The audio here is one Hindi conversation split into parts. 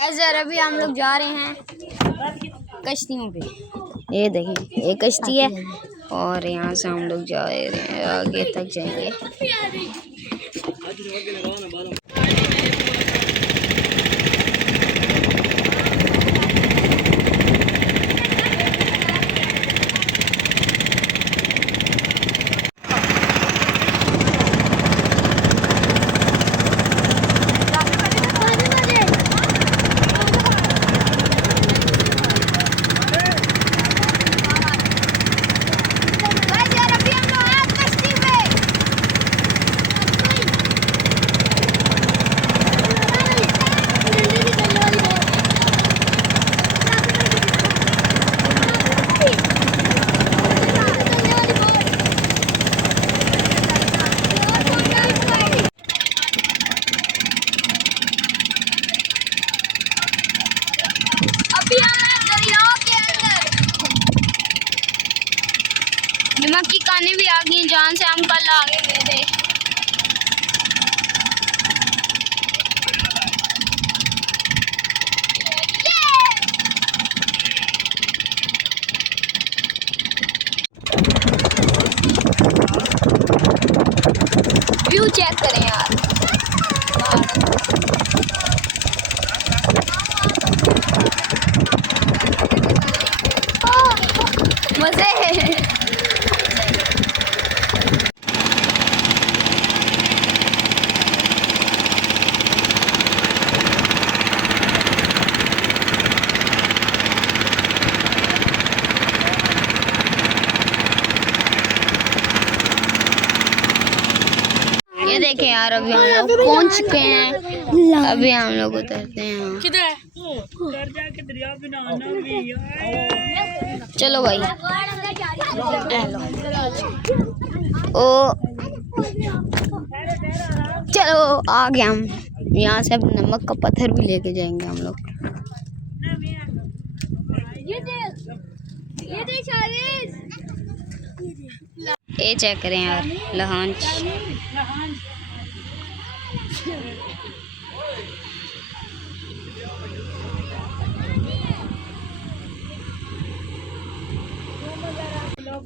ऐसे अभी हम लोग जा रहे हैं कश्तियों पे। ये देखिए ये कश्ती है और यहाँ से हम लोग जा रहे हैं, आगे तक जाएंगे। नमक की कानें भी आ गई जहाँ से हम कल आगे गए थे। व्यू चेक करें यार, मजे है। ये देखें यार, अभी हम लोग पहुंच चुके हैं। अभी हम लोग उतरते हैं। चलो भाई, ओ चलो आ गए हम। यहाँ से अब नमक का पत्थर भी लेके जाएंगे हम लोग। ये चेक करें यार, लहांच।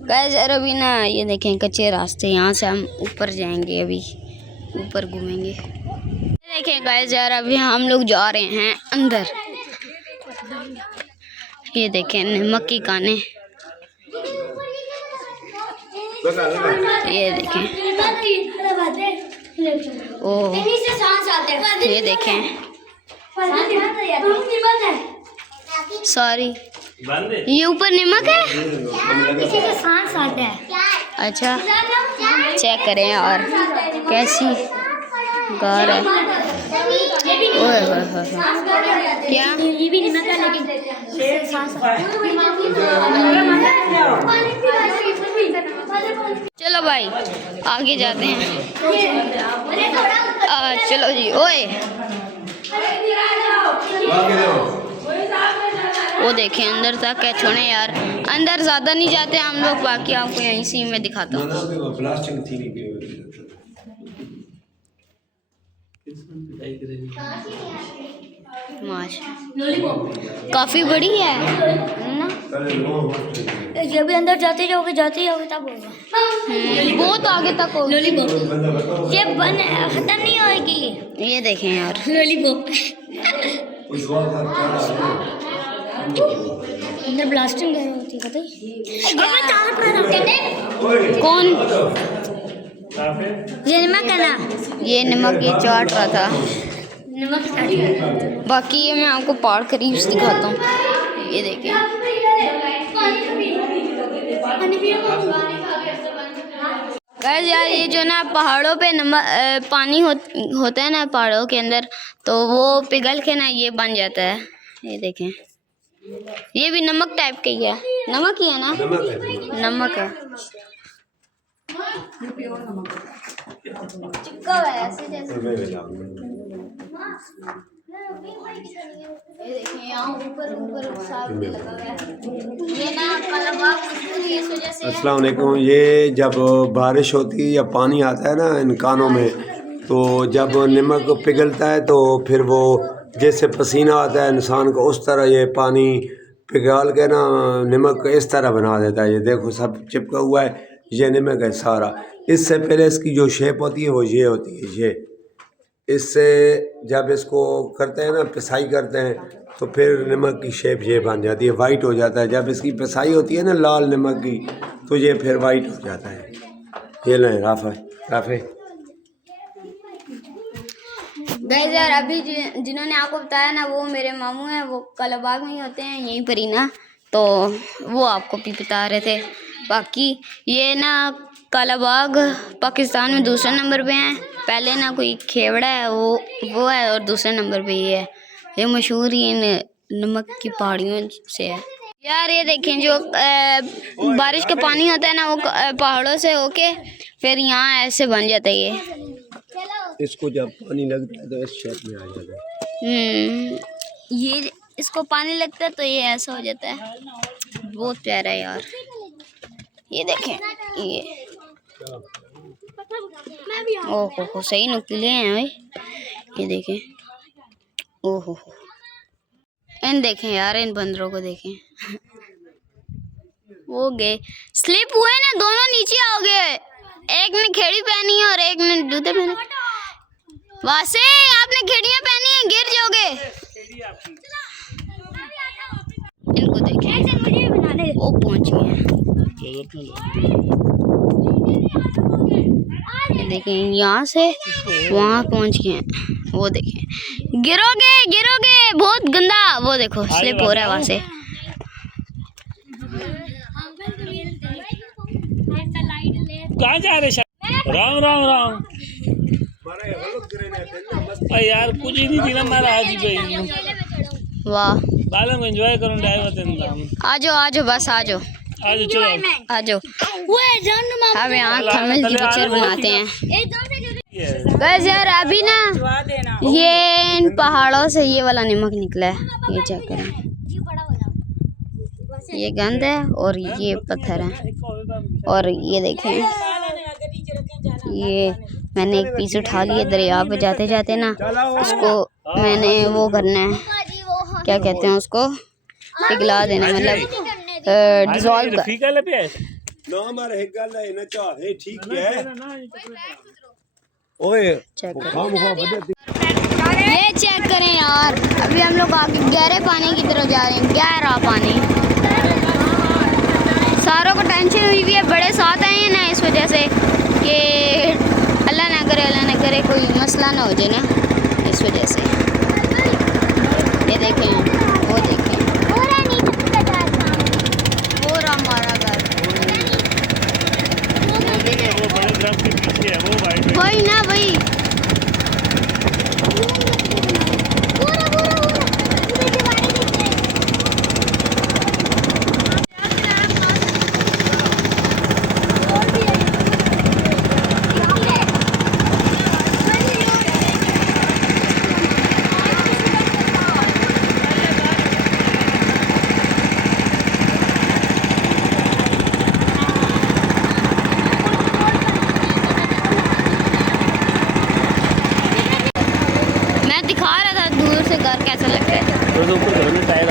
गाइस यार अभी ना ये देखें कच्चे रास्ते, यहाँ से हम ऊपर जाएंगे, अभी ऊपर घूमेंगे। देखें गाइस यार अभी हम लोग जा रहे हैं अंदर। ये देखें नमक की कानें, ये देखें। ओह ये देखें, सॉरी ये ऊपर नमक है, इसी से सांस आता है। अच्छा चेक करें और कैसी गार है। ओए होए होए, क्या ये भी नमक है लेकिन सांस चलो भाई आगे जाते हैं। चलो जी। ओए वो देखें अंदर तक है, छोड़े यार अंदर ज्यादा नहीं जाते हम लोग, बाकी आपको यहीं से मैं दिखाता हूँ। काफी बड़ी है ना, ये भी अंदर जाते जाओगे तब होगा। बहुत आगे तक होगी। लॉलीपॉप ये बन खत्म नहीं होगी। ये देखें यार लॉलीपॉप अंदर ब्लास्टिंग कर होती है, कौन ये नमक है ना, ये नमक ये चाट रहा था। नमक बाकी ये मैं आपको पहाड़ करीब से दिखाता हूँ। ये देखें गाइस यार ये जो ना पहाड़ों पे नमक पानी होता है ना पहाड़ों के अंदर, तो वो पिघल के ना ये बन जाता है। ये देखें ये भी नमक टाइप का ही है, नमक ही है ना, नमक है। चिपका हुआ है ऐसे जैसे। ये देखिए यहाँ ऊपर साफ लगा हुआ है। ये ना इस वजह से। अस्सलाम वालेकुम। ये जब बारिश होती है या पानी आता है ना इन कानों में, तो जब नमक पिघलता है तो फिर वो जैसे पसीना आता है इंसान को उस तरह ये पानी पिघाल के ना नमक इस तरह बना देता है। ये देखो सब चिपका हुआ है, ये नमक है सारा। इससे पहले इसकी जो शेप होती है वो ये होती है, ये इससे जब इसको करते हैं ना पिसाई करते हैं तो फिर नमक की शेप ये बन जाती है, वाइट हो जाता है। जब इसकी पिसाई होती है ना लाल नमक की तो ये फिर वाइट हो जाता है। ये लें राफे गाइस यार अभी जिन्होंने आपको बताया ना वो मेरे मामू हैं, वो कलाबाग में ही होते हैं यहीं पर ही ना, तो वो आपको भी बता रहे थे। बाकी ये ना कलाबाग पाकिस्तान में दूसरे नंबर पे हैं। पहले ना कोई खेवड़ा है वो है और दूसरे नंबर पे ये है। ये मशहूर ही इन नमक की पहाड़ियों से है। यार ये देखें जो बारिश का पानी होता है ना वो पहाड़ों से होके फिर यहाँ ऐसे बन जाता है। इसको जब पानी लगता है तो इस शेप में आ जाता है। ये इसको पानी लगता है तो ये ऐसा हो जाता है। बहुत प्यारा है यार। ये देखें ये ओहो सही नुकीले हैं भाई। ये देखें ओहो इन देखें यार, इन बंदरों को देखें। वो गए स्लिप हुए ना, दोनों नीचे आओ गए। एक ने खेड़ी पहनी है और एक ने जूते पहने। वासे आपने खेड़ियां पहनी है, गिर जाओगे। इनको देखें वो पहुंच गए हैं। देखें यहाँ से वहाँ पहुंच गए हैं। वो देखें गिरोगे बहुत गंदा। वो देखो स्लिप हो रहा है वहाँ से। कहाँ जा रहे? राम राम राम यार कुछ ही नहीं थी ना मारा आज ही भाई। वाह बालों को एंजॉय करूँ ड्राइवर। आ जाओ बस आ जाओ अब यहाँ थर्मल की पिक्चर बनाते हैं। बस यार अभी ना ये इन पहाड़ों से ये वाला नमक निकला है। ये चेक करें, ये गंद है और ये पत्थर है। और ये देखें ये मैंने एक पीस उठा लिया दरिया पे जाते जाते ना, उसको मैंने वो करना है, क्या कहते हैं उसको, पिघला देना, मतलब डिसॉल्व ये चेक करें यार। अभी हम लोग आगे गहरे पानी की तरफ जा रहे हैं। गहरा पानी, सारों को टेंशन हुई है, बड़े साथ आए हैं ना इस वजह से कि अल्लाह ना करे कोई मसला ना हो जाए ना, इस वजह से। ये देखें वो देखें वो रहा हमारा घर, वही ना वही। घर कैसा लगता है।